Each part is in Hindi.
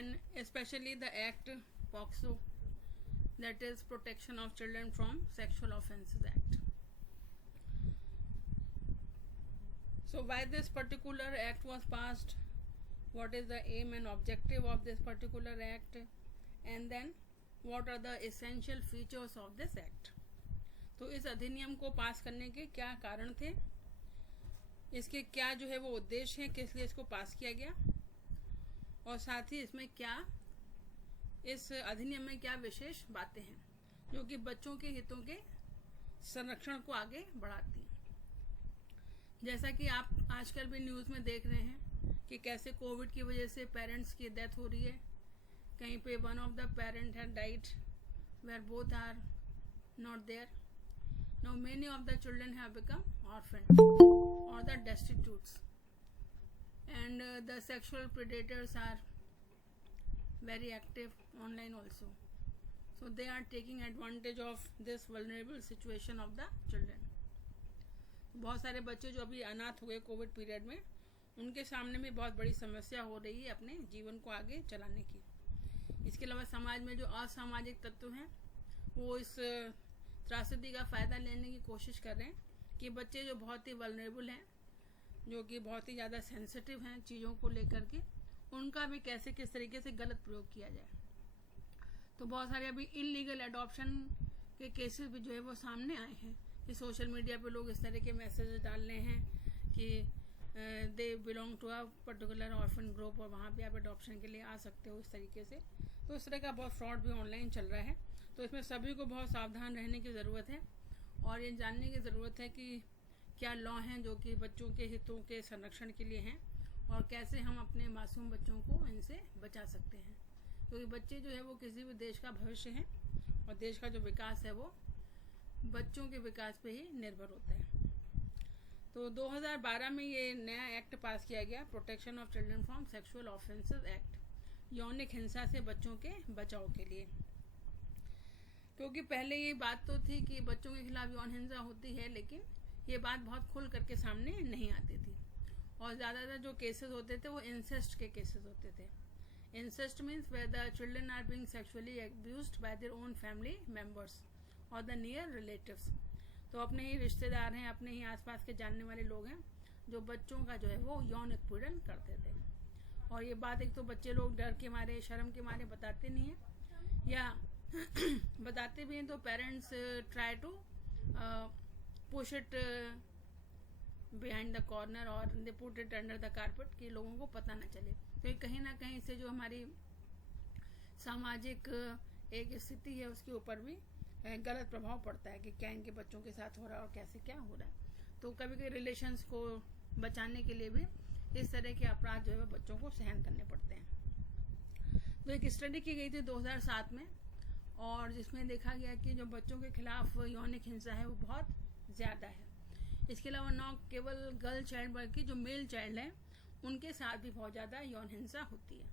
and especially the act POCSO, that is Protection of Children from Sexual Offences Act. So why this particular act was passed, what is the aim and objective of this particular act, and then what are the essential features of this act. तो इस अधिनियम को पास करने के क्या कारण थे, इसके क्या जो है वो उद्देश्य है, किस लिए इसको पास किया गया, और साथ ही इसमें क्या, इस अधिनियम में क्या विशेष बातें हैं जो कि बच्चों के हितों के संरक्षण को आगे बढ़ाती हैं। जैसा कि आप आजकल भी न्यूज़ में देख रहे हैं कि कैसे कोविड की वजह से पेरेंट्स की डेथ हो रही है, कहीं पे one of the parent had died where both are not there. Now many of the children have become orphan और the destitutes, and the sexual predators are very active online also, so they are taking advantage of this vulnerable situation of the children. बहुत सारे बच्चे जो अभी अनाथ हुए कोविड पीरियड में, उनके सामने भी बहुत बड़ी समस्या हो रही है अपने जीवन को आगे चलाने की. इसके अलावा समाज में जो असामाजिक तत्व हैं वो इस त्रासदी का फ़ायदा लेने की कोशिश कर रहे हैं कि बच्चे जो बहुत ही वल्नरेबल हैं, जो कि बहुत ही ज़्यादा सेंसिटिव हैं चीज़ों को लेकर के, उनका भी कैसे किस तरीके से गलत प्रयोग किया जाए. तो बहुत सारे अभी इलीगल एडॉप्शन के केसेस भी जो है वो सामने आए हैं कि सोशल मीडिया पे लोग इस तरह के मैसेज डाल रहे हैं कि they belong to a particular orphan group और वहाँ पे आप एडॉप्शन के लिए आ सकते हो इस तरीके से. तो इस तरह का बहुत फ्रॉड भी ऑनलाइन चल रहा है. तो इसमें सभी को बहुत सावधान रहने की ज़रूरत है और ये जानने की ज़रूरत है कि क्या लॉ हैं जो कि बच्चों के हितों के संरक्षण के लिए हैं और कैसे हम अपने मासूम बच्चों को इनसे बचा सकते हैं. क्योंकि बच्चे जो है वो किसी भी देश का भविष्य हैं और देश का जो विकास है वो बच्चों के विकास पे ही निर्भर होता है. तो 2012 में ये नया एक्ट पास किया गया, protection of children from sexual offences act, यौनिक हिंसा से बच्चों के बचाव के लिए. क्योंकि पहले ये बात तो थी कि बच्चों के खिलाफ यौन हिंसा होती है, लेकिन ये बात बहुत खुल करके सामने नहीं आती थी और ज़्यादातर जो केसेस होते थे वो इंसेस्ट के केसेस होते थे. Incest means where the children are being sexually abused by their own family members और द नियर रिलेटिव्स. तो अपने ही रिश्तेदार हैं, अपने ही आसपास के जानने वाले लोग हैं जो बच्चों का जो है वो यौन उत्पीड़न करते थे. और ये बात एक तो बच्चे लोग डर के मारे, शर्म के मारे बताते नहीं हैं, या बताते भी हैं तो parents try to push it behind the corner और they put it under the carpet कि लोगों को पता ना चले. तो ये कहीं ना कहीं से जो हमारी सामाजिक एक स्थिति है उसके ऊपर भी गलत प्रभाव पड़ता है कि क्या इनके बच्चों के साथ हो रहा है और कैसे क्या हो रहा है. तो कभी कभी रिलेशंस को बचाने के लिए भी इस तरह के अपराध जो है बच्चों को सहन करने पड़ते हैं. तो एक स्टडी की गई थी 2007 में और जिसमें देखा गया कि जो बच्चों के खिलाफ यौनिक हिंसा है वो बहुत ज़्यादा है. इसके अलावा न केवल गर्ल चाइल्ड बल्कि जो मेल चाइल्ड हैं उनके साथ भी बहुत ज़्यादा यौन हिंसा होती है.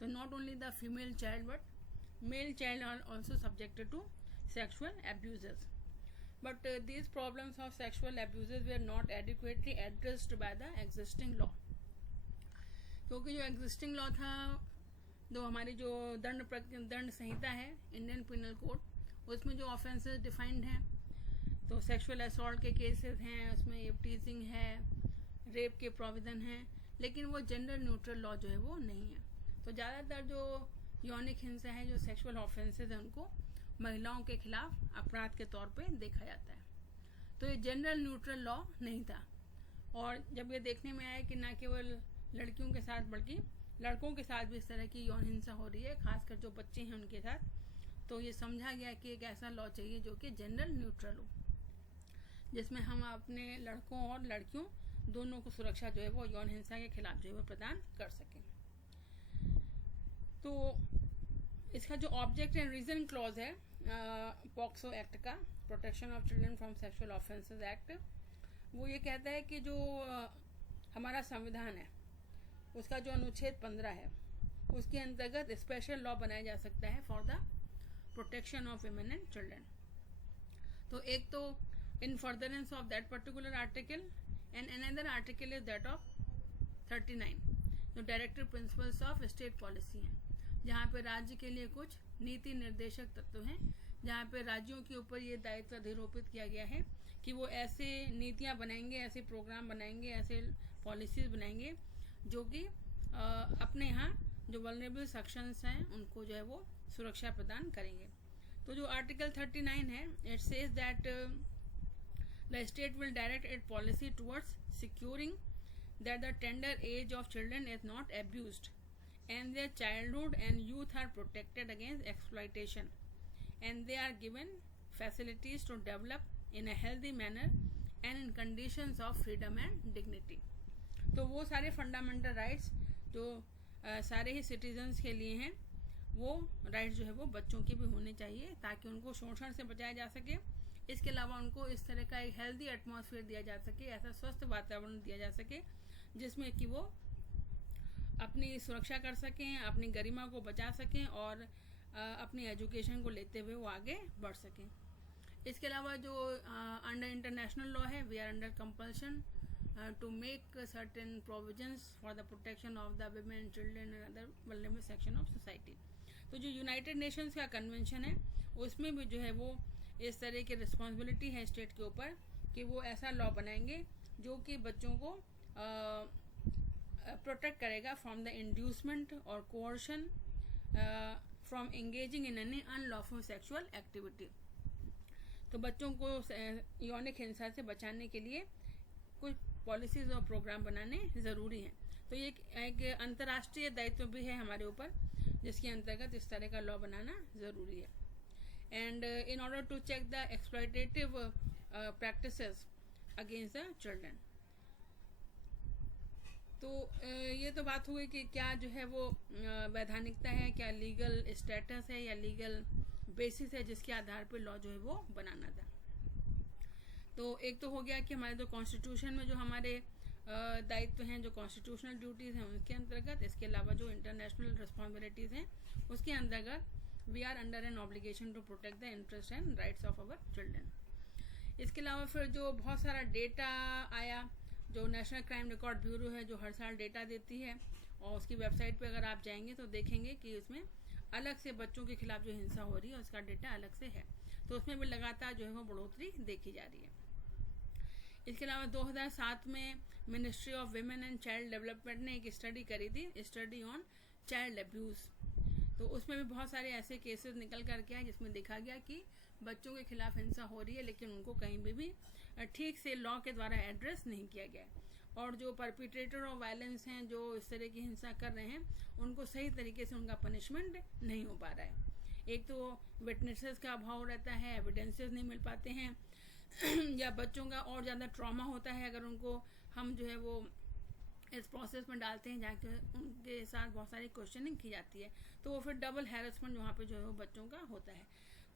तो not only the female child but male child are also subjected to sexual abuses. But these problems of sexual abuses were not adequately addressed by the existing law. क्योंकि जो existing law था, जो हमारी जो दंड संहिता है इंडियन पिनल कोड, उसमें जो ऑफेंसेस डिफाइंड हैं, तो सेक्सुअल असॉल्ट के केसेस हैं, उसमें टीजिंग है, रेप के प्रोविजन हैं, लेकिन वो जेंडर न्यूट्रल लॉ जो है वो नहीं है. तो ज़्यादातर जो यौनिक हिंसा है, जो सेक्सुअल ऑफेंसेस हैं, उनको महिलाओं के खिलाफ अपराध के तौर पे देखा जाता है. तो ये जेंडर न्यूट्रल लॉ नहीं था. और जब ये देखने में आया कि न केवल लड़कियों के साथ बल्कि लड़कों के साथ भी इस तरह की यौन हिंसा हो रही है, खासकर जो बच्चे हैं उनके साथ, तो ये समझा गया कि एक ऐसा लॉ चाहिए जो कि जेंडर न्यूट्रल हो, जिसमें हम अपने लड़कों और लड़कियों दोनों को सुरक्षा जो है वो यौन हिंसा के खिलाफ जो है वो प्रदान कर सकें. तो इसका जो ऑब्जेक्ट एंड रीजन क्लॉज है पॉक्सो एक्ट का, protection of children from sexual offences act, वो ये कहता है कि जो हमारा संविधान है उसका जो अनुच्छेद 15 है उसके अंतर्गत स्पेशल लॉ बनाया जा सकता है for the protection of women and children. तो एक तो इन furtherance of that particular article and another article is that of 39 जो directive principles of state policy हैं. जहाँ पे राज्य के लिए कुछ नीति निर्देशक तत्व हैं, जहाँ पे राज्यों के ऊपर ये दायित्व अधिरोपित किया गया है कि वो ऐसे नीतियाँ बनाएंगे, ऐसे प्रोग्राम बनाएंगे, ऐसे पॉलिसीज बनाएंगे जो कि अपने यहाँ जो वल्नरेबल सेक्शंस हैं उनको जो है वो सुरक्षा प्रदान करेंगे। तो जो आर्टिकल 39 है, it says that the state will direct it policy towards securing that the tender age of children is not abused and their childhood and youth are protected against exploitation and they are given facilities to develop in a healthy manner and in conditions of freedom and dignity। तो वो सारे फंडामेंटल राइट्स जो सारे ही सिटीजन्स के लिए हैं, वो राइट्स जो है वो बच्चों के भी होने चाहिए ताकि उनको शोषण से बचाया जा सके। इसके अलावा उनको इस तरह का एक हेल्दी एटमॉस्फेयर दिया जा सके, ऐसा स्वस्थ वातावरण दिया जा सके जिसमें कि वो अपनी सुरक्षा कर सकें, अपनी गरिमा को बचा सकें और अपनी एजुकेशन को लेते हुए वो आगे बढ़ सकें। इसके अलावा जो अंडर इंटरनेशनल लॉ है, we are under compulsion to make certain provisions for the protection of the women, children and other vulnerable section of society. तो जो यूनाइटेड नेशंस का कन्वेंशन है उसमें भी जो है वो इस तरह की रिस्पॉन्सिबिलिटी है स्टेट के ऊपर कि वो ऐसा लॉ बनाएंगे जो कि बच्चों को प्रोटेक्ट करेगा फ्रॉम द इंड्यूसमेंट और coercion from engaging in any unlawful sexual activity. तो बच्चों को यौनिक हिंसा से बचाने के लिए कुछ पॉलिसीज और प्रोग्राम बनाने ज़रूरी हैं। तो ये एक अंतर्राष्ट्रीय दायित्व भी है हमारे ऊपर जिसके अंतर्गत इस तरह का लॉ बनाना ज़रूरी है। And in order to check the exploitative practices against the children. तो ये तो बात हुई कि क्या जो है वो वैधानिकता है, क्या लीगल स्टेटस है या लीगल बेसिस है जिसके आधार पर लॉ जो है वो बनाना था। तो एक तो हो गया कि हमारे जो कॉन्स्टिट्यूशन में जो हमारे दायित्व हैं, जो कॉन्स्टिट्यूशनल ड्यूटीज़ हैं उनके अंतर्गत, इसके अलावा जो इंटरनेशनल रिस्पॉन्सिबिलिटीज़ हैं उसके अंतर्गत we are under an obligation to protect the interest and rights of our children. इसके अलावा फिर जो बहुत सारा डेटा आया, जो नेशनल क्राइम रिकॉर्ड ब्यूरो है जो हर साल डेटा देती है और उसकी वेबसाइट पे अगर आप जाएंगे तो देखेंगे कि उसमें अलग से बच्चों के खिलाफ जो हिंसा हो रही है उसका डेटा अलग से है। तो उसमें भी लगातार जो है वो बढ़ोतरी देखी जा रही है। इसके अलावा 2007 में ministry of women and child development ने एक स्टडी करी थी, स्टडी ऑन चाइल्ड अब्यूज़। तो उसमें भी बहुत सारे ऐसे केसेस निकल कर के आए जिसमें देखा गया कि बच्चों के खिलाफ हिंसा हो रही है लेकिन उनको कहीं भी ठीक से लॉ के द्वारा एड्रेस नहीं किया गया और जो परपिट्रेटर ऑफ वायलेंस हैं, जो इस तरह की हिंसा कर रहे हैं, उनको सही तरीके से उनका पनिशमेंट नहीं हो पा रहा है। एक तो विटनेसेस का अभाव रहता है, एविडेंसेस नहीं मिल पाते हैं या बच्चों का और ज़्यादा ट्रॉमा होता है अगर उनको हम जो है वो इस प्रोसेस में डालते हैं जहाँ उनके साथ बहुत सारी क्वेश्चनिंग की जाती है, तो वो फिर डबल हैरेसमेंट वहाँ पे जो है वो बच्चों का होता है।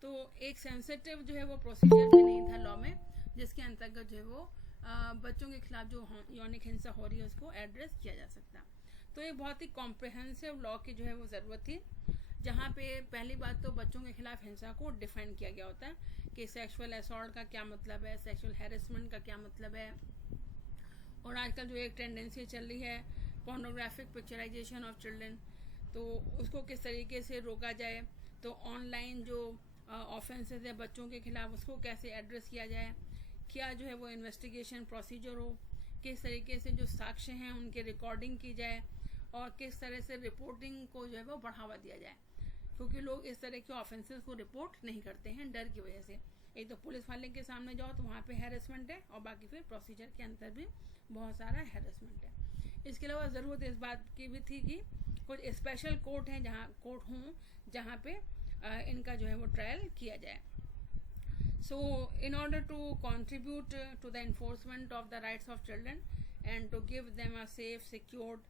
तो एक सेंसिटिव जो है वो प्रोसीजर भी नहीं था लॉ में जिसके अंतर्गत जो है वो बच्चों के खिलाफ जो यौनिक हिंसा हो रही है उसको एड्रेस किया जा सकता। तो एक बहुत ही कॉम्प्रिहेंसिव लॉ की जो है वो ज़रूरत थी जहाँ पे पहली बात तो बच्चों के खिलाफ हिंसा को डिफाइन किया गया होता है कि सेक्सुअल असॉल्ट का क्या मतलब है, सेक्सुअल हैरेसमेंट का क्या मतलब है। और आजकल जो एक टेंडेंसी चल रही है पोर्नोग्राफिक पिक्चराइजेशन ऑफ चिल्ड्रन, तो उसको किस तरीके से रोका जाए। तो ऑनलाइन जो ऑफेंसेस है बच्चों के खिलाफ उसको कैसे एड्रेस किया जाए, क्या जो है वो इन्वेस्टिगेशन प्रोसीजर हो, किस तरीके से जो साक्ष्य हैं उनकी रिकॉर्डिंग की जाए और किस तरह से रिपोर्टिंग को जो है वो बढ़ावा दिया जाए, क्योंकि लोग इस तरह के ऑफेंसेस को रिपोर्ट नहीं करते हैं डर की वजह से। एक तो पुलिस वाले के सामने जाओ तो वहाँ पे हैरेसमेंट है और बाकी फिर प्रोसीजर के अंदर भी बहुत सारा हैरेसमेंट है। इसके अलावा ज़रूरत इस बात की भी थी कि कुछ स्पेशल कोर्ट हैं कोर्ट हों जहाँ पे इनका जो है वो ट्रायल किया जाए। So, in order to contribute to the enforcement of the rights of children and to give them a safe, secured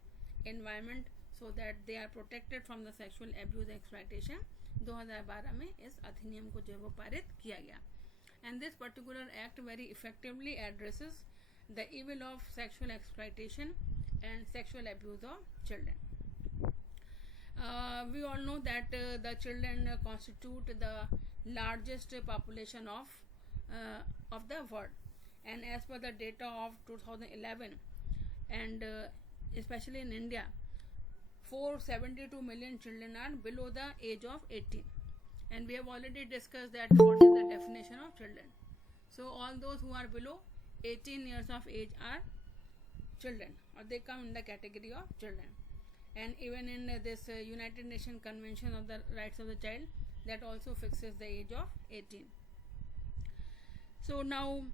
environment so that they are protected from the sexual abuse and exploitation, 2012 में इस अधिनियम को जो है वो पारित किया गया। And this particular act very effectively addresses the evil of sexual exploitation and sexual abuse of children. We all know that the children constitute the largest population of the world, and as per the data of 2011 and especially in India 472 million children are below the age of 18, and we have already discussed that what is the definition of children. So all those who are below 18 years of age are children, or they come in the category of children. And even in this United Nations Convention of the Rights of the Child, that also fixes the age of 18. So now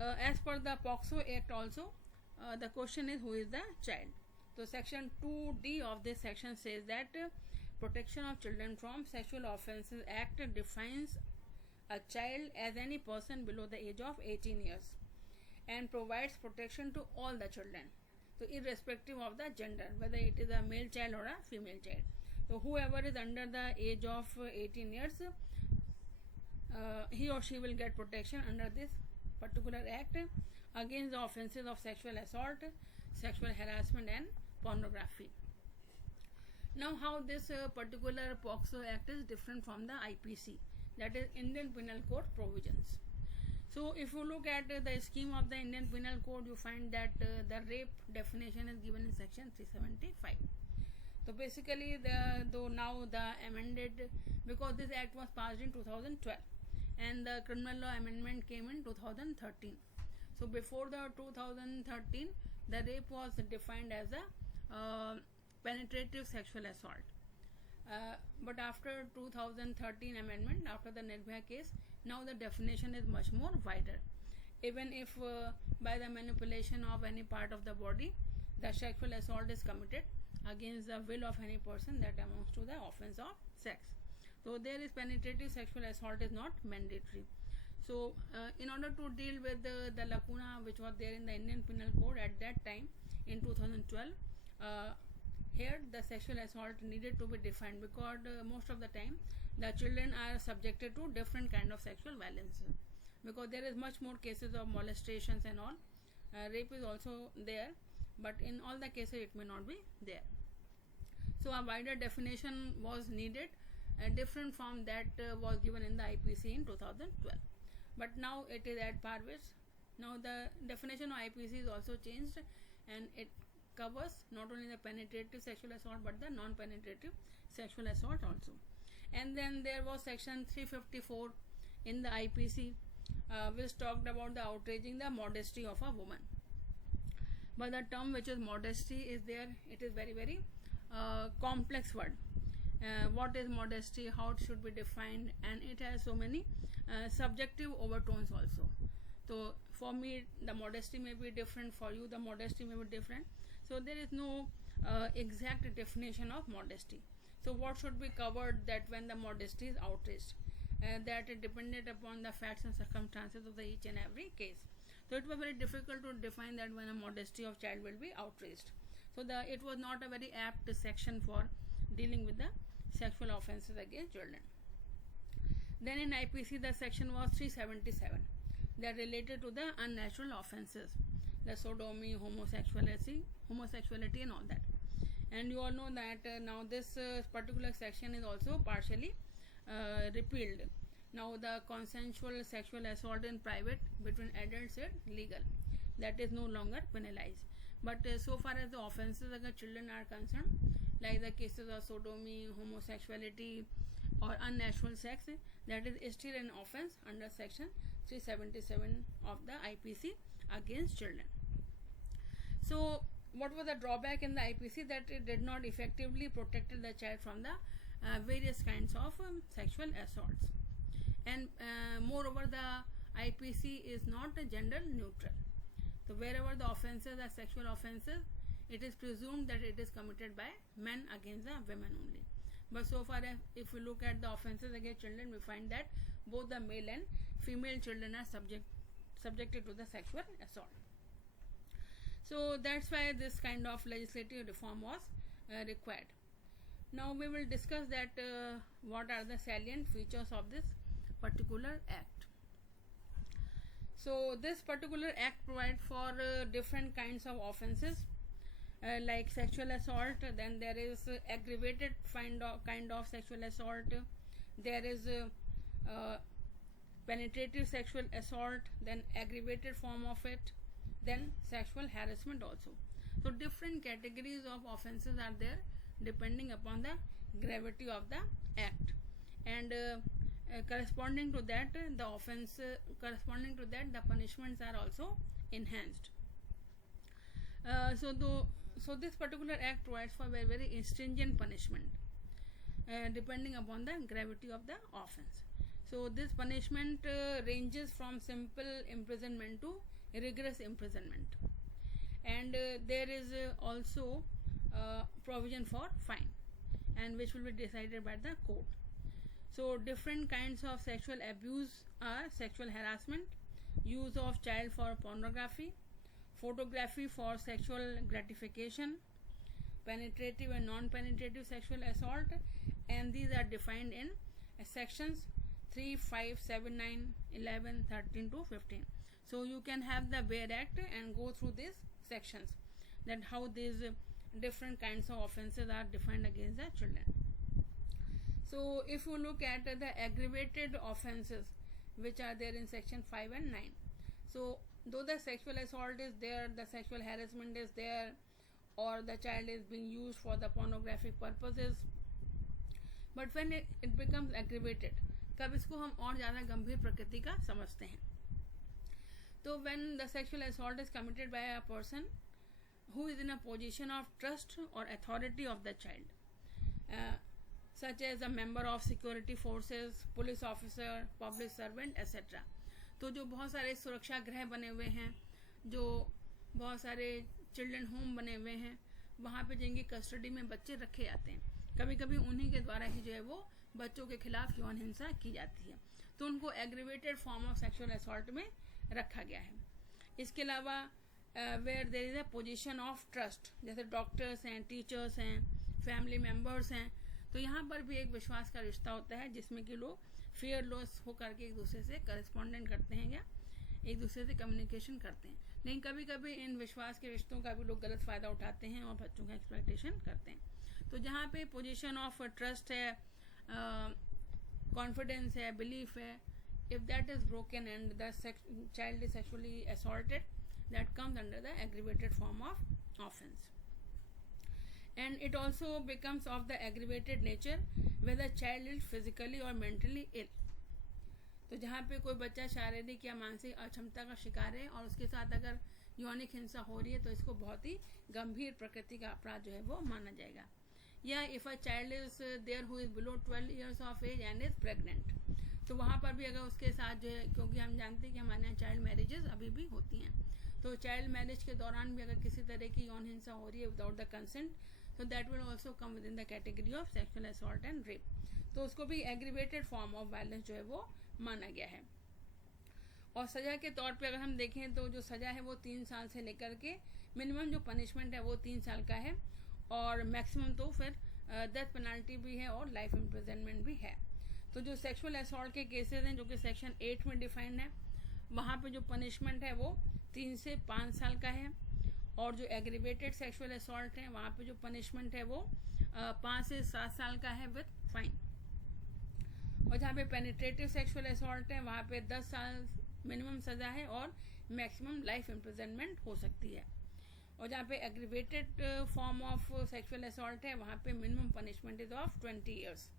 as per the POCSO Act also, the question is, who is the child? So section 2D of this section says that Protection of Children from Sexual Offences Act defines a child as any person below the age of 18 years and provides protection to all the children, so irrespective of the gender, whether it is a male child or a female child. So whoever is under the age of 18 years, he or she will get protection under this particular act against the offences of sexual assault, sexual harassment and pornography. Now how this particular POCSO Act is different from the IPC, that is Indian Penal Code provisions. So if you look at the scheme of the Indian Penal Code, you find that the rape definition is given in section 375. So basically now the amended, because this act was passed in 2012 and the criminal law amendment came in 2013. So before the 2013, the rape was defined as a penetrative sexual assault. But after 2013 amendment, after the Nirbhaya case, now the definition is much more wider. Even if by the manipulation of any part of the body, the sexual assault is committed against the will of any person, that amounts to the offense of sex. So there is penetrative sexual assault is not mandatory. So in order to deal with the lacuna which was there in the Indian Penal Code at that time in 2012, here the sexual assault needed to be defined, because most of the time the children are subjected to different kind of sexual violence, because there is much more cases of molestations and all. Rape is also there, but in all the cases it may not be there. So a wider definition was needed, different from that was given in the IPC in 2012. But now it is at par with. Now the definition of IPC is also changed, and it covers not only the penetrative sexual assault but the non-penetrative sexual assault also. And then there was section 354 in the IPC which talked about the outraging the modesty of a woman. But the term which is modesty is there, it is very very complex word. What is modesty, how it should be defined, and it has so many subjective overtones also. So for me the modesty may be different, for you the modesty may be different. So there is no exact definition of modesty. So what should be covered, that when the modesty is outraged, that it depended upon the facts and circumstances of the each and every case. So it was very difficult to define that when a modesty of child will be outraged. So it was not a very apt section for dealing with the sexual offences against children. Then in IPC the section was 377, that related to the unnatural offences, the sodomy, homosexuality and all that. And you all know that now this particular section is also partially repealed. Now the consensual sexual assault in private between adults is legal, that is no longer penalized. But so far as the offences against children are concerned, like the cases of sodomy, homosexuality or unnatural sex, that is still an offence under section 377 of the IPC against children. So what was the drawback in the IPC? That it did not effectively protect the child from the various kinds of sexual assaults. And moreover, the IPC is not gender neutral. So wherever the offences are sexual offences, it is presumed that it is committed by men against the women only. But so far as if we look at the offences against children, we find that both the male and female children are subjected to the sexual assault. So that's why this kind of legislative reform was required. Now we will discuss that what are the salient features of this particular act. So this particular act provides for different kinds of offences like sexual assault. Then there is aggravated kind of sexual assault. There is penetrative sexual assault, then aggravated form of it, then sexual harassment also. So different categories of offences are there depending upon the gravity of the act, and corresponding to that the offense corresponding to that the punishments are also enhanced. So this particular act provides for very stringent punishment depending upon the gravity of the offense. So this punishment ranges from simple imprisonment to rigorous imprisonment, and there is also provision for fine, and which will be decided by the court. So different kinds of sexual abuse are sexual harassment, use of child for pornography, photography for sexual gratification, penetrative and non-penetrative sexual assault, and these are defined in sections 3, 5, 7, 9, 11, 13 to 15. So you can have the Bare Act and go through these sections, that how these different kinds of offences are defined against the children. So if you look at the aggravated offences which are there in section 5 and 9, so though the sexual assault is there, the sexual harassment is there, or the child is being used for the pornographic purposes, but when it becomes aggravated, कब इसको हम और ज़्यादा गंभीर प्रकृति का समझते हैं, तो when the sexual assault is committed by a person who is in a position of trust or authority of the child, such as a member of security forces, police officer, public servant, etc. तो जो बहुत सारे सुरक्षा गृह बने हुए हैं, जो बहुत सारे चिल्ड्रन होम बने हुए हैं, वहाँ पे जिनकी कस्टडी में बच्चे रखे जाते हैं, कभी कभी उन्हीं के द्वारा ही जो है वो बच्चों के खिलाफ यौन हिंसा की जाती है, तो उनको aggravated form of sexual assault में रखा गया है. इसके अलावा where there is a position of trust, जैसे डॉक्टर्स हैं, टीचर्स हैं, फैमिली मेम्बर्स हैं, तो यहाँ पर भी एक विश्वास का रिश्ता होता है जिसमें कि लोग फियरलेस होकर के एक दूसरे से करस्पॉन्डेंट करते हैं या एक दूसरे से कम्युनिकेशन करते हैं. लेकिन कभी कभी इन विश्वास के रिश्तों का भी लोग गलत फ़ायदा उठाते हैं और बच्चों का एक्सप्लॉयटेशन करते हैं. तो जहाँ पे पोजीशन ऑफ ट्रस्ट है, कॉन्फिडेंस है, बिलीफ है, if that is broken and the child is sexually assaulted, that comes under the aggravated form of offense. And it also becomes of the aggravated nature where the child is physically or mentally ill. तो जहाँ पे कोई बच्चा शारीरिक या मानसिक अक्षमता का शिकार है और उसके साथ अगर यौनिक हिंसा हो रही है, तो इसको बहुत ही गंभीर प्रकृति का अपराध जो है वो माना जाएगा. या if a child is there who is below 12 years of age and is pregnant, तो वहाँ पर भी अगर उसके साथ जो है, क्योंकि हम जानते हैं कि हमारे यहाँ चाइल्ड मैरिजेस अभी भी होती हैं, तो चाइल्ड मैरिज के दौरान भी अगर किसी तरह की यौन हिंसा हो रही है विदाउट द कंसेंट, तो that will also come with in the category of sexual assault and rape. तो उसको भी एग्रीवेटेड फॉर्म ऑफ वायलेंस जो है वो माना गया है. और सज़ा के तौर पे अगर हम देखें तो जो सज़ा है वो 3 साल से लेकर के मिनिमम जो पनिशमेंट है वो 3 साल का है, और मैक्सिमम तो फिर डेथ पेनल्टी भी है और लाइफ इम्प्रिजनमेंट भी है. तो जो सेक्सुअल असॉल्ट के केसेस हैं जो कि सेक्शन 8 में डिफाइंड है, वहाँ पे जो पनिशमेंट है वो 3 से 5 साल का है, और जो एग्रीवेटेड सेक्सुअल असॉल्ट है वहाँ पे जो पनिशमेंट है वो 5 से 7 साल का है विद फाइन. और जहाँ पे पेनिट्रेटिव सेक्सुअल असॉल्ट है वहाँ पे 10 साल मिनिमम सज़ा है और मैक्सिमम लाइफ इम्प्रिजनमेंट हो सकती है. और जहाँ पे aggravated form of sexual assault है वहाँ पे minimum punishment is of 20 years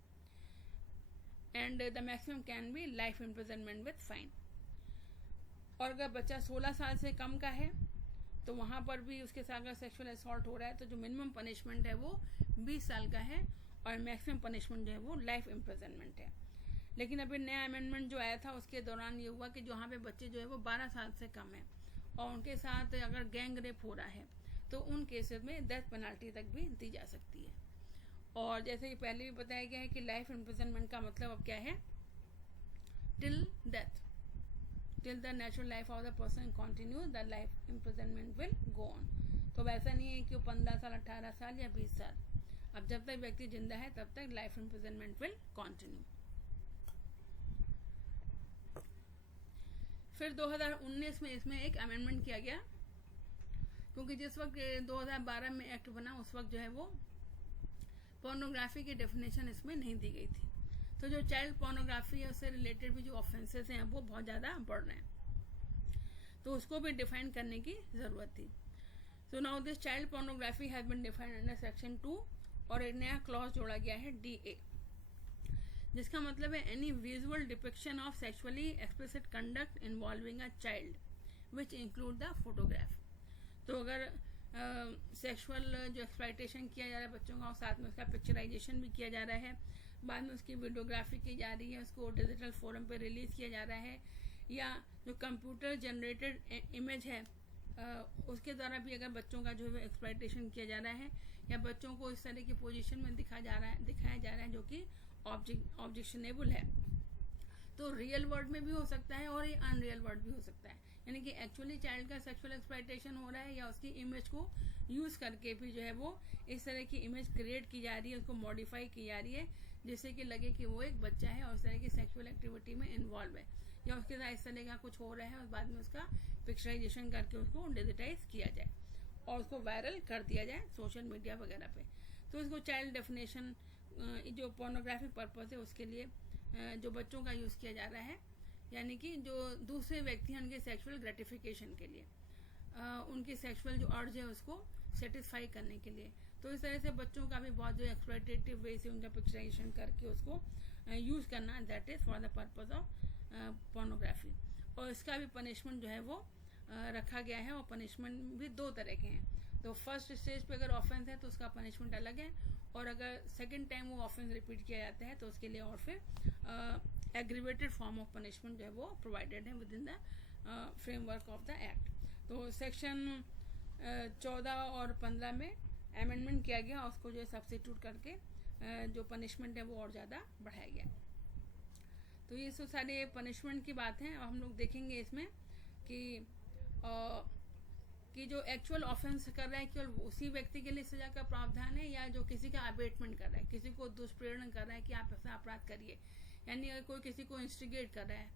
and the maximum can be life imprisonment with fine. और अगर बच्चा 16 साल से कम का है तो वहाँ पर भी उसके साथ अगर सेक्सुअल असॉल्ट हो रहा है तो जो मिनिमम पनिशमेंट है वो 20 साल का है और मैक्सिमम पनिशमेंट जो है वो लाइफ इम्प्रिजनमेंट है. लेकिन अभी नया अमेंडमेंट जो आया था उसके दौरान ये हुआ कि जहाँ पे बच्चे जो है वो 12 साल से कम है और उनके साथ अगर गैंग रेप हो रहा है तो उन केसेस में डेथ पेनल्टी तक भी दी जा सकती है. और जैसे कि पहले भी बताया गया है कि लाइफ इम्प्रिजनमेंट का मतलब अब क्या है, till death, till the natural life of the person continue the life imprisonment will go on. तो वैसा नहीं है कि वो 15 साल, 18 साल या 20 साल, अब जब तक व्यक्ति जिंदा है तब तक लाइफ इम्प्रिजनमेंट विल कंटिन्यू. फिर 2019 में इसमें एक अमेंडमेंट किया गया, क्योंकि जिस वक्त 2012 में एक्ट बना उस वक्त जो है वो पोर्नोग्राफी की डेफिनेशन इसमें नहीं दी गई थी. तो जो चाइल्ड पोर्नोग्राफी है उससे रिलेटेड भी जो ऑफेंसेस हैं वो बहुत ज़्यादा बढ़ रहे हैं, तो उसको भी डिफाइन करने की ज़रूरत थी. So now this child pornography has been defined under section 2 और एक नया क्लॉज जोड़ा गया है DA, जिसका मतलब है any visual depiction of sexually explicit conduct involving a child which include the photograph. तो अगर सेक्सुअल जो एक्सप्लॉयटेशन किया जा रहा है बच्चों का और साथ में उसका पिक्चराइजेशन भी किया जा रहा है, बाद में उसकी वीडियोग्राफी की जा रही है, उसको डिजिटल फोरम पे रिलीज किया जा रहा है, या जो कंप्यूटर जनरेटेड इमेज है उसके द्वारा भी अगर बच्चों का जो है एक्सप्लॉयटेशन किया जा रहा है, या बच्चों को इस तरह की पोजीशन में दिखाया जा रहा है जो कि ऑब्जेक्शनेबल है, तो रियल वर्ल्ड में भी हो सकता है और ये अनरियल वर्ल्ड भी हो सकता है। यानी कि एक्चुअली चाइल्ड का सेक्सुअल एक्सप्लॉयटेशन हो रहा है, या उसकी इमेज को यूज करके भी जो है वो इस तरह की इमेज क्रिएट की जा रही है, उसको मॉडिफाई की जा रही है जिससे कि लगे कि वो एक बच्चा है और इस तरह की सेक्सुअल एक्टिविटी में इन्वॉल्व है, या उसके साथ इस तरह का कुछ हो रहा है और बाद में उसका पिक्चराइजेशन करके उसको डिजिटाइज किया जाए और उसको वायरल कर दिया जाए सोशल मीडिया वगैरह पे। तो इसको चाइल्ड डेफिनेशन जो पोर्नोग्राफिक पर्पज है उसके लिए जो बच्चों का यूज़ किया जा रहा है, यानी कि जो दूसरे व्यक्ति हैं उनके सेक्सुअल ग्रेटिफिकेशन के लिए, उनकी सेक्सुअल जो अर्ज है उसको सेटिस्फाई करने के लिए। तो इस तरह से बच्चों का भी बहुत जो एक्सप्लॉयटेटिव वे से उनका पिक्चराइजेशन करके उसको यूज़ करना, that is for the purpose of pornography. और इसका भी पनिशमेंट जो है वो रखा गया है, और पनिशमेंट भी दो तरह के हैं। तो फर्स्ट स्टेज पे अगर ऑफेंस है तो उसका पनिशमेंट अलग है, और अगर सेकंड टाइम वो ऑफेंस रिपीट किया जाता है तो उसके लिए और फिर एग्रीवेटेड फॉर्म ऑफ पनिशमेंट जो है वो प्रोवाइडेड है with in the framework of the act. तो सेक्शन 14 और 15 में अमेंडमेंट किया गया और उसको जो है सब्स्टिट्यूट करके जो पनिशमेंट है वो और ज़्यादा बढ़ाया गया। तो ये सब सारे पनिशमेंट की बात है। हम लोग देखेंगे इसमें कि जो एक्चुअल ऑफेंस कर रहा है केवल उसी व्यक्ति के लिए सजा का प्रावधान है, या जो किसी का अबेटमेंट कर रहा है, किसी को दुष्प्रेरण कर रहा है कि आप ऐसा अपराध करिए, यानी अगर कोई किसी को इंस्टिगेट कर रहा है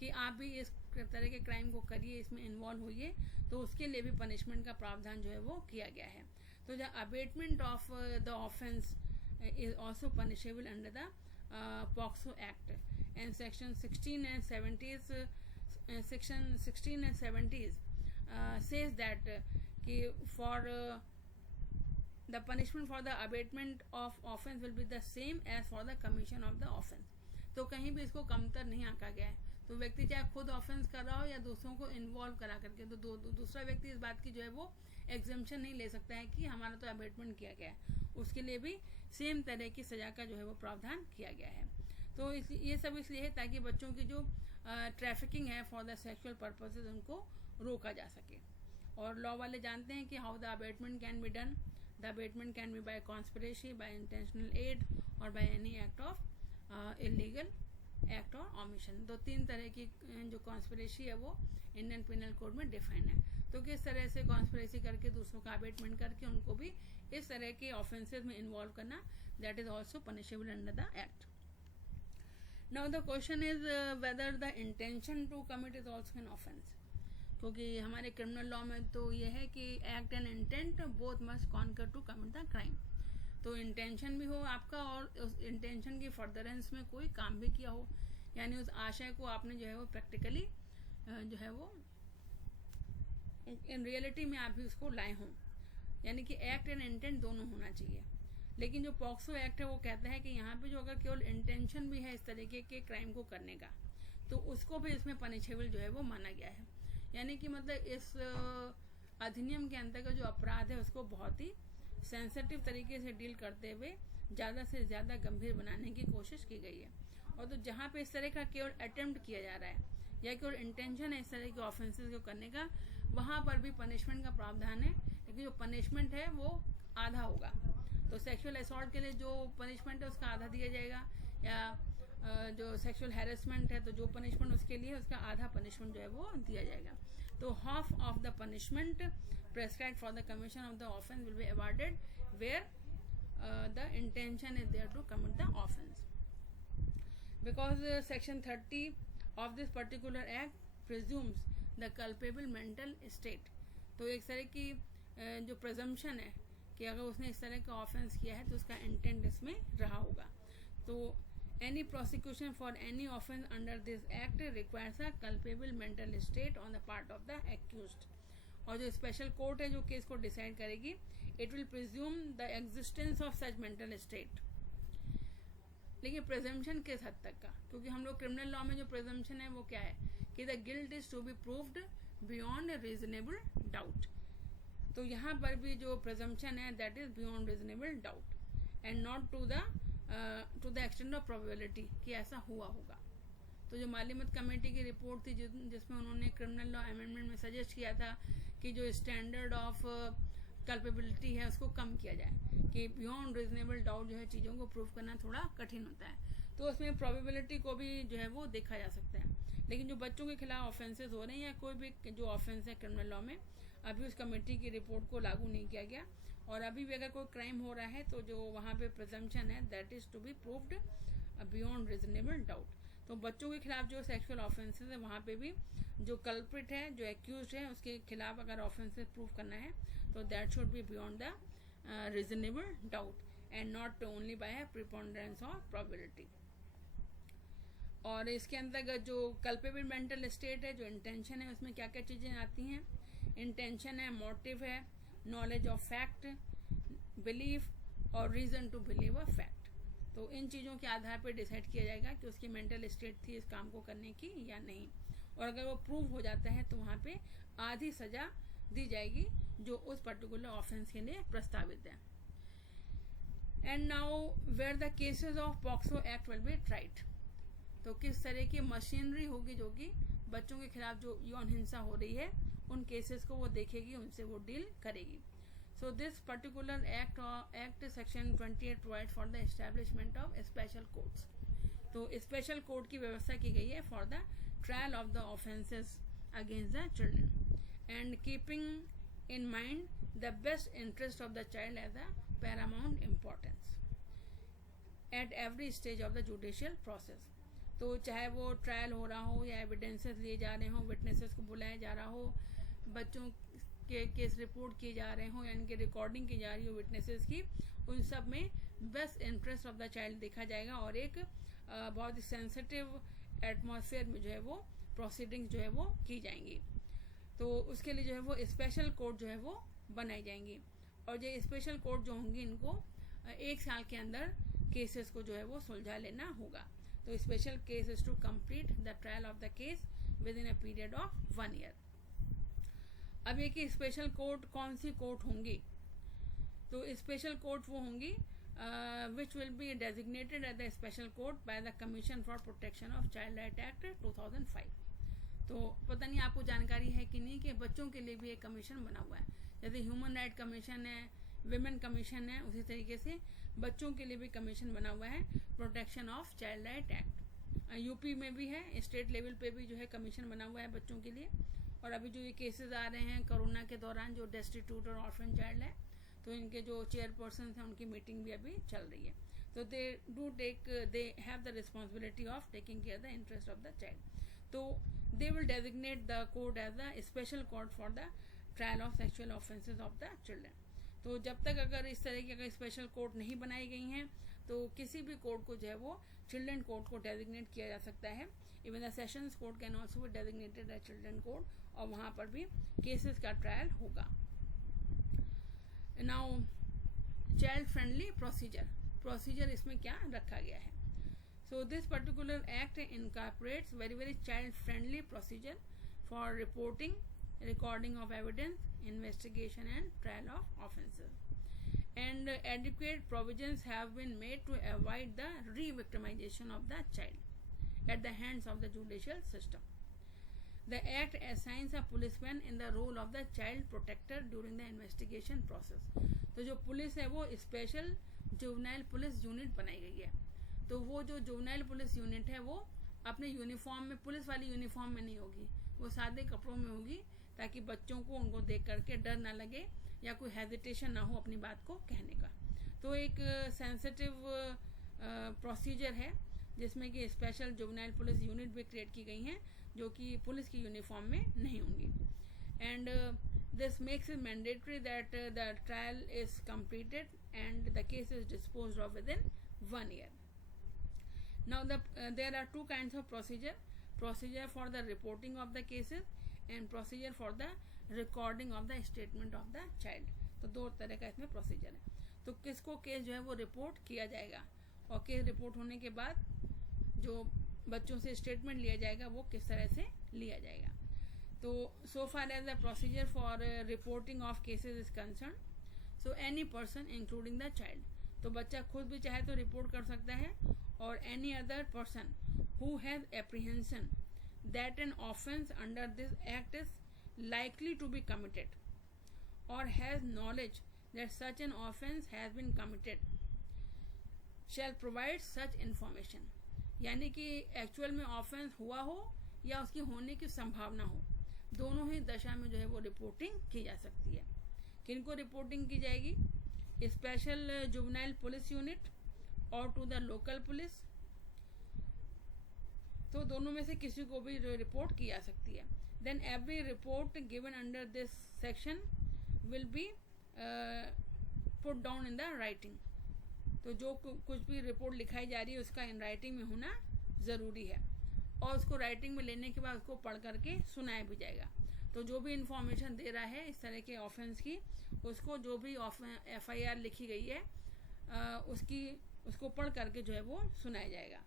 कि आप भी इस तरह के क्राइम को करिए, इसमें इन्वॉल्व होइए, तो उसके लिए भी पनिशमेंट का प्रावधान जो है वो किया गया है। तो the abetment of the offence is also punishable under the POCSO act, and section 16 and 70s says that कि for the punishment for the abatement of offense will be the same as for the commission of the offense। तो कहीं भी इसको कमतर नहीं आंका गया है। तो व्यक्ति चाहे खुद ऑफेंस कर रहा हो या दूसरों को इन्वॉल्व करा करके, तो दूसरा व्यक्ति इस बात की जो है वो एग्जेम्पशन नहीं ले सकता है कि हमारा तो अबेटमेंट किया गया है, उसके लिए भी सेम तरह की सजा का जो है वो प्रावधान किया गया है। तो ये सब इसलिए है ताकि बच्चों की जो ट्रैफिकिंग है फॉर द सेक्सुअल पर्पसेस उनको रोका जा सके। और लॉ वाले जानते हैं कि how the abetment can be done. The abetment can be by conspiracy, by intentional aid, और by any act of illegal act और ओमिशन। तो 3 तरह की जो कॉन्स्पिरेसी है वो इंडियन पिनल कोड में डिफाइन है। तो किस तरह से कॉन्स्पिरेसी करके दूसरों का अबेटमेंट करके उनको भी इस तरह के ऑफेंसेस में इन्वॉल्व करना, that is also punishable under the act. Now the question is whether the intention to commit is also an offense, क्योंकि हमारे क्रिमिनल लॉ में तो ये है कि act and intent both must concur to commit the crime. तो इंटेंशन भी हो आपका और उस इंटेंशन की फर्दरेंस में कोई काम भी किया हो, यानी उस आशय को आपने जो है वो प्रैक्टिकली जो है वो इन रियलिटी में आप भी उसको लाए हों, यानी कि एक्ट एंड इंटेंट दोनों होना चाहिए। लेकिन जो पॉक्सो एक्ट है वो कहता है कि यहाँ पे जो अगर केवल इंटेंशन भी है इस तरीके के क्राइम को करने का, तो उसको भी इसमें पनिशेबल जो है वो माना गया है। यानी कि मतलब इस अधिनियम के अंतर्गत जो अपराध है उसको बहुत ही सेंसिटिव तरीके से डील करते हुए ज़्यादा से ज़्यादा गंभीर बनाने की कोशिश की गई है। और तो जहाँ पे इस तरह का केवल अटेम्प्ट किया जा रहा है या केवल इंटेंशन है इस तरह के ऑफेंसेस को करने का, वहाँ पर भी पनिशमेंट का प्रावधान है, लेकिन जो पनिशमेंट है वो आधा होगा। तो सेक्सुअल असॉल्ट के लिए जो पनिशमेंट है उसका आधा दिया जाएगा, या जो सेक्सुअल हैरेसमेंट है तो जो पनिशमेंट उसके लिए उसका आधा पनिशमेंट जो है वो दिया जाएगा। तो half of the punishment prescribe for the commission of the offence will be awarded where the intention is there to commit the offence, because section 30 of this particular act presumes the culpable mental state। तो एक तरह की जो presumption है कि अगर उसने इस तरह का ऑफेंस किया है तो उसका इंटेंट इसमें रहा होगा। तो any prosecution for any offense under this act requires a culpable mental state on the part of the accused। और जो स्पेशल कोर्ट है जो केस को डिसाइड करेगी, it will presume the existence of such mental state. लेकिन प्रेजम्पशन किस हद तक का, क्योंकि हम लोग क्रिमिनल लॉ में जो प्रेजम्पशन है वो क्या है कि the guilt is to be proved beyond reasonable doubt. तो यहाँ पर भी जो प्रेजम्पशन है that is beyond reasonable doubt and not to the extent of probability कि ऐसा हुआ होगा. तो जो मालिमत कमेटी की रिपोर्ट थी जिसमें उन्होंने क्रिमिनल लॉ अमेंडमेंट में सजेस्ट किया था कि जो स्टैंडर्ड ऑफ कल्पेबिलिटी है उसको कम किया जाए, कि बियॉन्ड रीजनेबल डाउट जो है चीज़ों को प्रूव करना थोड़ा कठिन होता है, तो उसमें प्रोबेबिलिटी को भी जो है वो देखा जा सकता है. लेकिन जो बच्चों के खिलाफ ऑफेंसेस हो रहे हैं या कोई भी जो ऑफेंस है क्रिमिनल लॉ में, अभी उस कमेटी की रिपोर्ट को लागू नहीं किया गया. और अभी भी अगर कोई क्राइम हो रहा है तो जो वहाँ पे प्रेजम्पशन है that is to be proved beyond reasonable doubt. तो बच्चों के खिलाफ जो सेक्सुअल ऑफेंसेस है वहाँ पे भी जो कल्प्रिट है, जो एक्यूज है, उसके खिलाफ अगर ऑफेंसेस प्रूव करना है तो that should be beyond the reasonable doubt and not only by preponderance of probability. और इसके अंतर्गत जो कल्पेबल मेंटल स्टेट है, जो इंटेंशन है, उसमें क्या क्या चीज़ें आती हैं. इंटेंशन है, मोटिव है, नॉलेज ऑफ फैक्ट, बिलीफ और reason to believe a fact. तो इन चीज़ों के आधार पर डिसाइड किया जाएगा कि उसकी मेंटल स्टेट थी इस काम को करने की या नहीं. और अगर वो प्रूव हो जाता है तो वहाँ पे आधी सजा दी जाएगी जो उस पर्टिकुलर ऑफेंस के लिए प्रस्तावित है. And now where the cases of POCSO act will be tried. तो किस तरह की मशीनरी होगी जो कि बच्चों के खिलाफ जो यौन हिंसा हो रही है उन केसेस को वो देखेगी, उनसे वो डील करेगी. So this particular act section 28 provides for the establishment of special courts. तो special court की व्यवस्था की गई है for the trial of the offences against the children and keeping in mind the best interest of the child as a paramount importance at every stage of the judicial process. तो चाहे वो ट्रायल हो रहा हो या एविडेंसेस लिए जा रहे हो, विटनेसेस को बुलाया जा रहा हो, बच्चों के केस रिपोर्ट किए जा रहे हो या इनकी रिकॉर्डिंग की जा रही हो विटनेसेस की, उन सब में best interest of the child देखा जाएगा और एक बहुत ही सेंसिटिव एटमॉस्फेयर में जो है वो प्रोसीडिंग्स जो है वो की जाएंगी. तो उसके लिए जो है वो स्पेशल कोर्ट जो है वो बनाई जाएंगी और ये स्पेशल कोर्ट जो होंगी इनको 1 साल के अंदर केसेस को जो है वो सुलझा लेना होगा. तो special case is to complete the trial of the case within a period of 1 year. अब ये कि स्पेशल कोर्ट कौन सी कोर्ट होंगी, तो स्पेशल कोर्ट वो होंगी which will be designated as the special court by the commission for protection of child right act 2005. तो पता नहीं आपको जानकारी है कि नहीं कि बच्चों के लिए भी एक कमीशन बना हुआ है. जैसे ह्यूमन राइट कमीशन है, विमेन कमीशन है, उसी तरीके से बच्चों के लिए भी कमीशन बना हुआ है protection of child right act. UP में भी है, स्टेट लेवल पे भी जो है कमीशन बना हुआ है बच्चों के लिए. और अभी जो ये केसेस आ रहे हैं कोरोना के दौरान जो डेस्टिट्यूट और ऑर्फन चाइल्ड है, तो इनके जो चेयरपर्सन हैं उनकी मीटिंग भी अभी चल रही है. तो they have the responsibility of taking care the interest of the child. तो they will designate the court as the special court for the trial of sexual offences of the children. तो जब तक अगर इस तरह की अगर स्पेशल कोर्ट नहीं बनाई गई हैं तो किसी भी कोर्ट को जो है वो चिल्ड्रन कोर्ट को डेजिग्नेट किया जा सकता है. Even the sessions court can also be designated as children court और वहाँ पर भी केसेस का ट्रायल होगा. नाउ चाइल्ड फ्रेंडली प्रोसीजर इसमें क्या रखा गया है. So this particular act incorporates very child friendly procedure for reporting, recording of evidence, investigation and trial of offences. And adequate provisions have been made to avoid the re-victimization of the child at the hands of the judicial system. The act assigns a policeman in the role of the child protector during the investigation process. तो जो पुलिस है वो स्पेशल जुवेनाइल पुलिस यूनिट बनाई गई है. तो वो जो जुवेनाइल पुलिस यूनिट है वो अपने यूनिफॉर्म में, पुलिस वाली यूनिफॉर्म में नहीं होगी, वो सादे कपड़ों में होगी ताकि बच्चों को उनको देख करके डर ना लगे या कोई हेजिटेशन ना हो अपनी बात को कहने का. तो एक सेंसिटिव प्रोसीजर है जिसमें कि स्पेशल जुवेनाइल पुलिस यूनिट भी क्रिएट की गई हैं जो कि पुलिस की यूनिफॉर्म में नहीं होंगी. And this makes it mandatory that the trial is completed and the case is disposed of within 1 year. Now there are 2 kinds of procedure for the reporting of the cases and procedure for the recording of the statement of the child. तो 2 तरह का इसमें प्रोसीजर है। तो किसको केस जो है वो रिपोर्ट किया जाएगा, और केस रिपोर्ट होने के बाद जो बच्चों से स्टेटमेंट लिया जाएगा वो किस तरह से लिया जाएगा। तो so far as the procedure for reporting of cases is concern, so any person including the child, तो बच्चा खुद भी चाहे तो रिपोर्ट कर सकता है, और any other person who has apprehension that an offence under this act is likely to be committed or has knowledge that such an offense has been committed shall provide such information। यानी कि एक्चुअल में ऑफेंस हुआ हो या उसकी होने की संभावना हो, दोनों ही दशा में जो है वो रिपोर्टिंग की जा सकती है। किनको रिपोर्टिंग की जाएगी? स्पेशल जुवेनाइल पुलिस यूनिट और टू द लोकल पुलिस, तो दोनों में से किसी को भी रिपोर्ट की जा सकती है। Then every report given under this section will be put down in the writing। तो जो कुछ भी रिपोर्ट लिखाई जा रही है उसका इन राइटिंग में होना ज़रूरी है, और उसको राइटिंग में लेने के बाद उसको पढ़ करके सुनाया भी जाएगा। तो जो भी इंफॉर्मेशन दे रहा है इस तरह के ऑफेंस की, उसको जो भी FIR लिखी गई है उसको पढ़ करके जो है वो सुनाया जाएगा।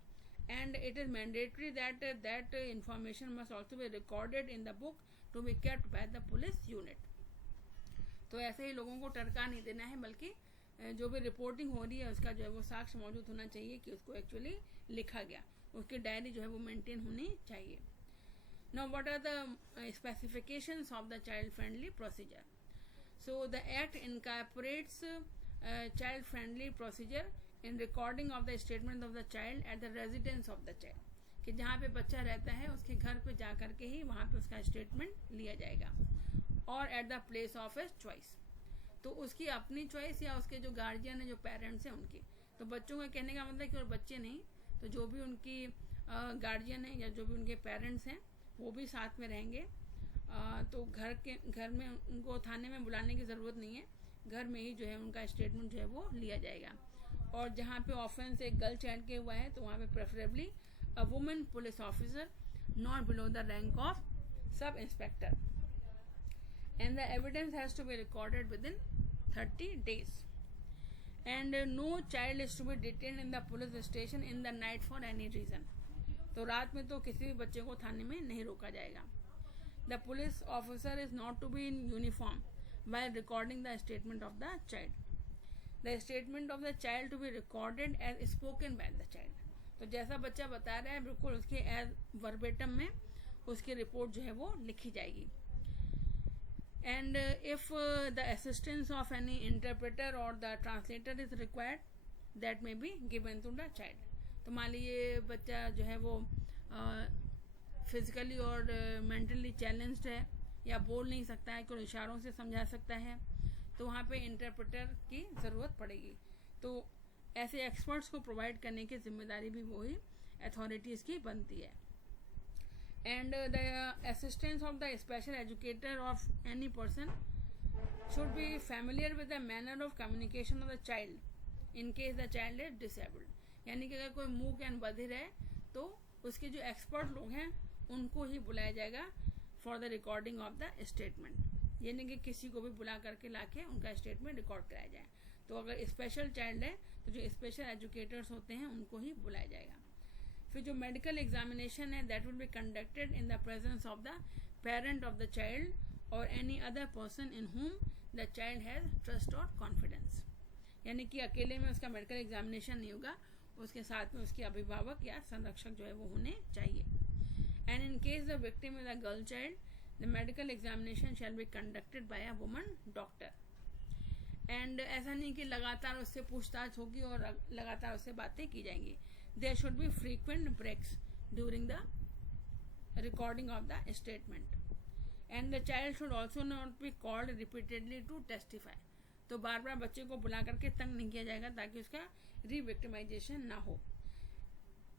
And it is mandatory that information must also be recorded in the book to be kept by the police unit। तो ऐसे ही लोगों को टरका नहीं देना है, बल्कि जो भी रिपोर्टिंग हो रही है उसका जो है वो साक्ष्य मौजूद होना चाहिए कि उसको एक्चुअली लिखा गया, उसकी डायरी जो है वो मेंटेन होनी चाहिए। Now what are the specifications of the child friendly procedure? So the act incorporates child friendly procedure in recording of the statement of the child at the residence of the child, कि जहाँ पे बच्चा रहता है उसके घर पे जा करके ही वहाँ पे उसका स्टेटमेंट लिया जाएगा, और at the place of his choice, तो उसकी अपनी चॉइस या उसके जो गार्जियन है, जो पेरेंट्स हैं उनकी। तो बच्चों का कहने का मतलब कि और बच्चे नहीं, तो जो भी उनकी गार्जियन है या जो भी उनके पेरेंट्स हैं वो भी साथ में रहेंगे। तो घर में उनको थाने में बुलाने की ज़रूरत नहीं है, घर में ही जो है उनका स्टेटमेंट जो है वो लिया जाएगा। और जहाँ पे ऑफेंस एक गर्ल चाइल्ड के हुआ है तो वहाँ पे preferably a women police officer not below the rank of sub inspector, and the evidence has to be recorded within 30 days, and no child is to be detained in the police station in the night for any reason. तो रात में तो किसी भी बच्चे को थाने में नहीं रोका जाएगा। The police officer is not to be in uniform while recording the statement of the child, the statement of the child to be recorded as spoken by the child। तो जैसा बच्चा बता रहा है बिल्कुल उसके एज वर्बेटम में उसकी रिपोर्ट जो है वो लिखी जाएगी। And if the assistance of any interpreter और the translator is required that may be given to the child. तो मान लीजिए बच्चा जो है वो फिजिकली और मेंटली चैलेंज्ड है या बोल नहीं सकता है, कोई इशारों से समझा सकता है, तो वहाँ पे इंटरप्रेटर की ज़रूरत पड़ेगी। तो ऐसे एक्सपर्ट्स को प्रोवाइड करने की जिम्मेदारी भी वही अथॉरिटीज़ की बनती है। And the assistance of the special educator of any person should be familiar with the manner of communication of the child in case the child is disabled. यानी कि अगर कोई मूक एंड बधिर है तो उसके जो एक्सपर्ट लोग हैं उनको ही बुलाया जाएगा for the recording of the statement, यानी कि किसी को भी बुला करके लाके उनका स्टेटमेंट रिकॉर्ड कराया जाए। तो अगर स्पेशल चाइल्ड है तो जो स्पेशल एजुकेटर्स होते हैं उनको ही बुलाया जाएगा। फिर जो मेडिकल एग्जामिनेशन है that will be conducted in the presence of the parent of the child और any other person in whom the child has trust और कॉन्फिडेंस। यानी कि अकेले में उसका मेडिकल एग्जामिनेशन नहीं होगा, उसके साथ में उसके अभिभावक या संरक्षक जो है वो होने चाहिए। And in case the victim is a girl child, the medical examination shall be conducted by a woman doctor। And ऐसा नहीं कि लगातार उससे पूछताछ होगी और लगातार उससे बातें की जाएंगी। There should be frequent breaks during the recording of the statement, and the child should also not be called repeatedly to testify। तो बार बार बच्चे को बुला करके तंग नहीं किया जाएगा ताकि उसका री-विक्टिमाइजेशन ना हो।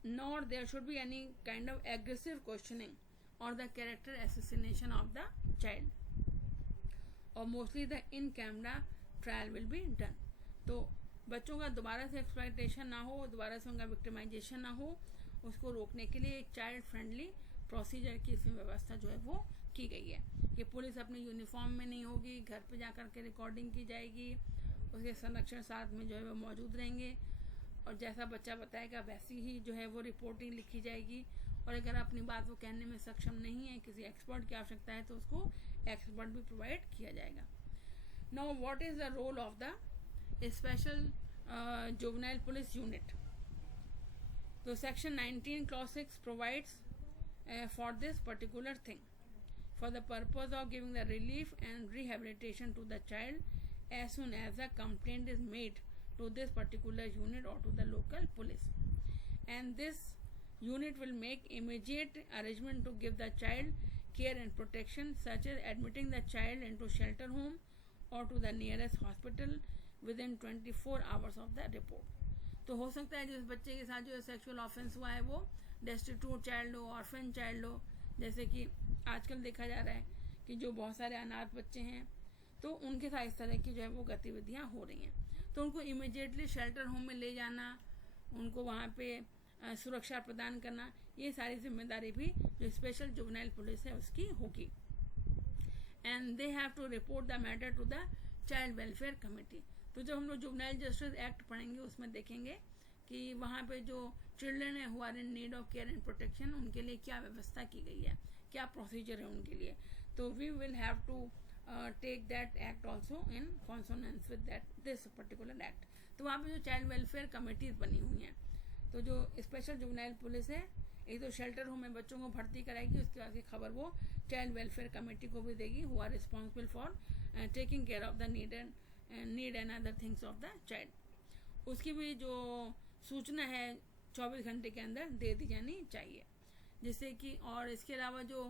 Nor there should be any kind of aggressive questioning or the character assassination of the child, or mostly the in-camera trial will be done। तो बच्चों का दोबारा से एक्सप्लॉयटेशन ना हो, दोबारा से उनका विक्टिमाइजेशन ना हो, उसको रोकने के लिए एक चाइल्ड फ्रेंडली प्रोसीजर की इसमें व्यवस्था जो है वो की गई है कि पुलिस अपनी यूनिफॉर्म में नहीं होगी, घर पे जाकर के रिकॉर्डिंग की जाएगी, उसके संरक्षण साथ में जो है वो मौजूद रहेंगे और जैसा बच्चा बताएगा वैसी ही जो है वो रिपोर्टिंग लिखी जाएगी। और अगर अपनी बात वो कहने में सक्षम नहीं है, किसी एक्सपर्ट की आवश्यकता है, तो उसको एक्सपर्ट भी प्रोवाइड किया जाएगा। Now what is the role of the special juvenile police unit? तो section 19 clause 6 provides for this particular thing, for the purpose of giving the relief and rehabilitation to the child as soon as the complaint is made to this particular unit or to the local police, and this unit will make immediate arrangement to give the child care and protection, such as admitting the child into shelter home or to the nearest hospital within 24 hours of the report. तो हो सकता है जिस बच्चे के साथ जो सेक्सुअल ऑफेंस हुआ है वो डेस्टिट्यूट चाइल्ड हो, ऑर्फन चाइल्ड हो, जैसे कि आजकल देखा जा रहा है कि जो बहुत सारे अनाथ बच्चे हैं तो उनके साथ इस तरह की जो है वो गतिविधियां हो रही हैं, तो उनको इमिडिएटली शेल्टर होम में ले जाना, उनको वहाँ पे सुरक्षा प्रदान करना, ये सारी जिम्मेदारी भी जो स्पेशल जुवेनाइल पुलिस है उसकी होगी। And they have to report the matter to the child welfare committee. तो जब हम लोग जुवेनाइल जस्टिस एक्ट पढ़ेंगे उसमें देखेंगे कि वहाँ पे जो चिल्ड्रन है who are in need of care and protection, उनके लिए क्या व्यवस्था की गई है, क्या प्रोसीजर है उनके लिए। तो we will have to take that act also in consonance with that this particular act. तो वहाँ पे जो चाइल्ड वेलफेयर कमेटीज बनी हुई हैं, तो जो स्पेशल जुवेनाइल पुलिस है एक तो शेल्टर होम में बच्चों को भर्ती कराएगी, उसके बाद की खबर वो चाइल्ड वेलफेयर कमेटी को भी देगी, who are responsible for taking care of the need and other things of the child. उसकी भी जो सूचना है 24 घंटे के अंदर दे दी जानी चाहिए, जिससे कि और इसके अलावा जो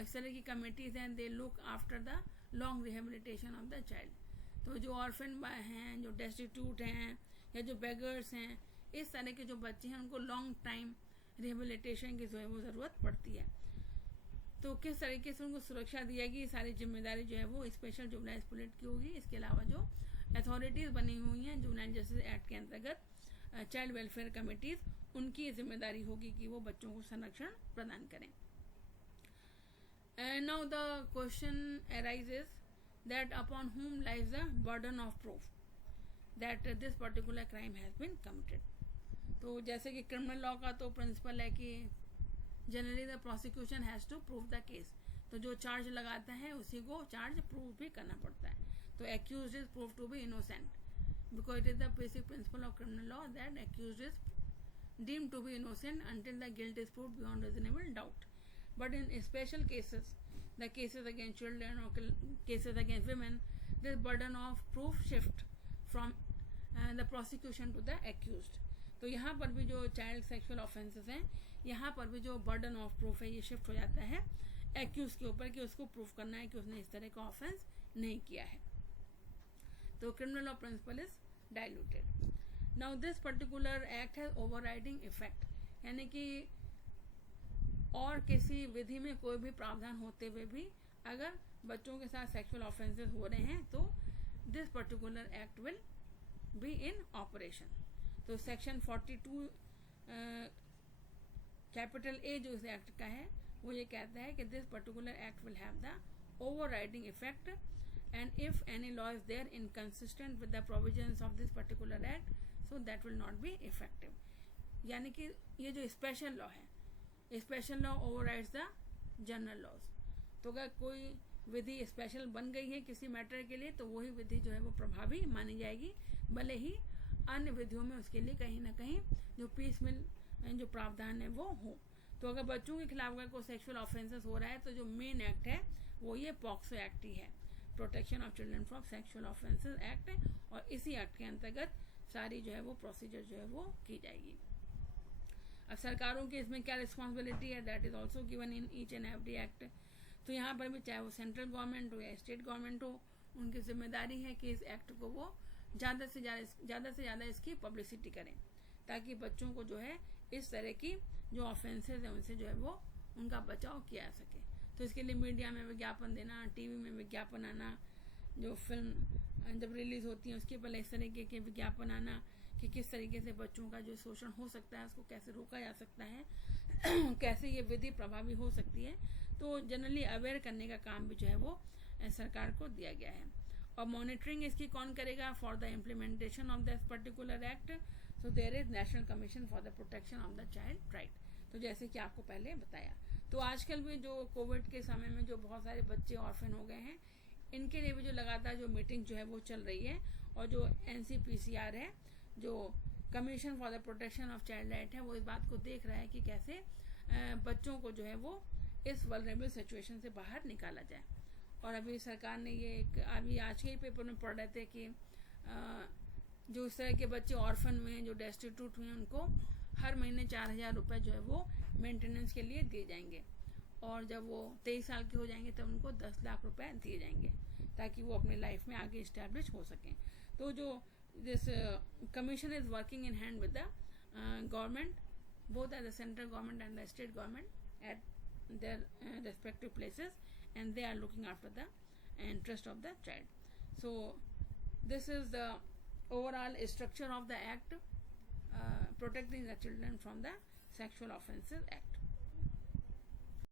इस तरह की कमेटीज हैं they look after the long rehabilitation of the child. तो जो ऑर्फन हैं, जो डेस्टिट्यूट हैं या जो बेगर्स हैं, इस तरह के जो बच्चे हैं उनको लॉन्ग टाइम रिहेबिलिटेशन की जो है वो ज़रूरत पड़ती है। तो किस तरीके से उनको सुरक्षा दी जाएगी, सारी जिम्मेदारी जो है वो स्पेशल जुवेनाइल पुलिस की होगी। इसके अलावा जो अथॉरिटीज़ बनी हुई हैं जुवेनाइल जस्टिस एक्ट के अंतर्गत, चाइल्ड वेलफेयर कमेटीज, उनकी जिम्मेदारी होगी कि वो बच्चों को संरक्षण प्रदान करें। Now the question arises that upon whom lies the burden of proof that this particular crime has been committed। तो जैसे कि क्रिमिनल लॉ का तो प्रिंसिपल है कि generally the prosecution has to prove the case, तो जो चार्ज लगाता है उसी को चार्ज प्रूव भी करना पड़ता है। तो accused is prove to be innocent because it is the basic principle of criminal law that accused is deemed to be innocent until the guilt is proved beyond reasonable doubt. But in special cases, the cases against children or cases against women, this burden of proof shift from the prosecution to the accused. तो यहाँ पर भी जो चाइल्ड सेक्सुअल ऑफेंसेस हैं, यहाँ पर भी जो बर्डन ऑफ प्रूफ है ये शिफ्ट हो जाता है एक्यूज के ऊपर कि उसको प्रूफ करना है कि उसने इस तरह का ऑफेंस नहीं किया है। तो criminal law principal is diluted. Now this particular act has overriding effect, यानी कि और किसी विधि में कोई भी प्रावधान होते हुए भी अगर बच्चों के साथ सेक्सुअल ऑफेंसेस हो रहे हैं तो this particular act will be in operation. तो सेक्शन 42 कैपिटल ए जो इस एक्ट का है वो ये कहता है कि this particular act will have the overriding effect and if any law is there inconsistent with the provisions of this particular act, so that will not be effective। यानी कि ये जो स्पेशल लॉ है, special law overrides the general laws. तो अगर कोई विधि स्पेशल बन गई है किसी मैटर के लिए तो वही विधि जो है वो प्रभावी मानी जाएगी, भले ही अन्य विधियों में उसके लिए कहीं ना कहीं जो पीस मिल जो प्रावधान है वो हो। तो अगर बच्चों के खिलाफ अगर कोई सेक्सुअल ऑफेंसेस हो रहा है तो जो मेन एक्ट है वो ये पॉक्सो एक्ट ही है, protection of children from sexual offences act, और इसी एक्ट के अंतर्गत सारी जो है वो प्रोसीजर जो है वो की जाएगी। अब सरकारों की इसमें क्या रिस्पॉन्सिबिलिटी है, that is also given in each and every act. तो यहाँ पर भी चाहे वो सेंट्रल गवर्नमेंट हो या स्टेट गवर्नमेंट हो, उनकी जिम्मेदारी है कि इस एक्ट को वो ज़्यादा से ज़्यादा इसकी पब्लिसिटी करें, ताकि बच्चों को जो है इस तरह की जो ऑफेंसेज हैं उनसे जो है वो उनका बचाव किया जा सके। तो इसके लिए मीडिया में विज्ञापन देना, टीवी में विज्ञापन आना, जो फिल्म जब रिलीज होती है उसके पहले इस तरीके के विज्ञापन आना कि किस तरीके से बच्चों का जो शोषण हो सकता है उसको कैसे रोका जा सकता है कैसे ये विधि प्रभावी हो सकती है। तो जनरली अवेयर करने का काम भी जो है वो सरकार को दिया गया है. और मॉनिटरिंग इसकी कौन करेगा for the implementation of this particular act. So there is national commission for the protection of the child right. तो जैसे कि आपको पहले बताया, तो आजकल भी जो कोविड के समय में जो बहुत सारे बच्चे ऑर्फन हो गए हैं, इनके लिए भी जो लगातार जो मीटिंग जो है वो चल रही है, और जो NCPCR है, जो commission for the protection of child right है, वो इस बात को देख रहा है कि कैसे बच्चों को जो है वो इस वल्नरेबल सिचुएशन से बाहर निकाला जाए. और अभी सरकार ने ये अभी आज के ही पेपर में पढ़ रहे थे कि जो इस तरह के बच्चे ऑर्फन हुए हैं, जो डेस्टिट्यूट हुए हैं, उनको हर महीने 4,000 रुपये जो है वो मेंटेनेंस के लिए दिए जाएंगे. और जब वो 23 साल के हो जाएंगे तब उनको 10 लाख रुपए दिए जाएंगे, ताकि वो अपने लाइफ में आगे इस्टेब्लिश हो सकें. तो जो this commission is working in hand with the government, both at the central government and the state government at their respective places, and they are looking after the interest of the child. So this is the overall structure of the act protecting the children from the Sexual Offences Act.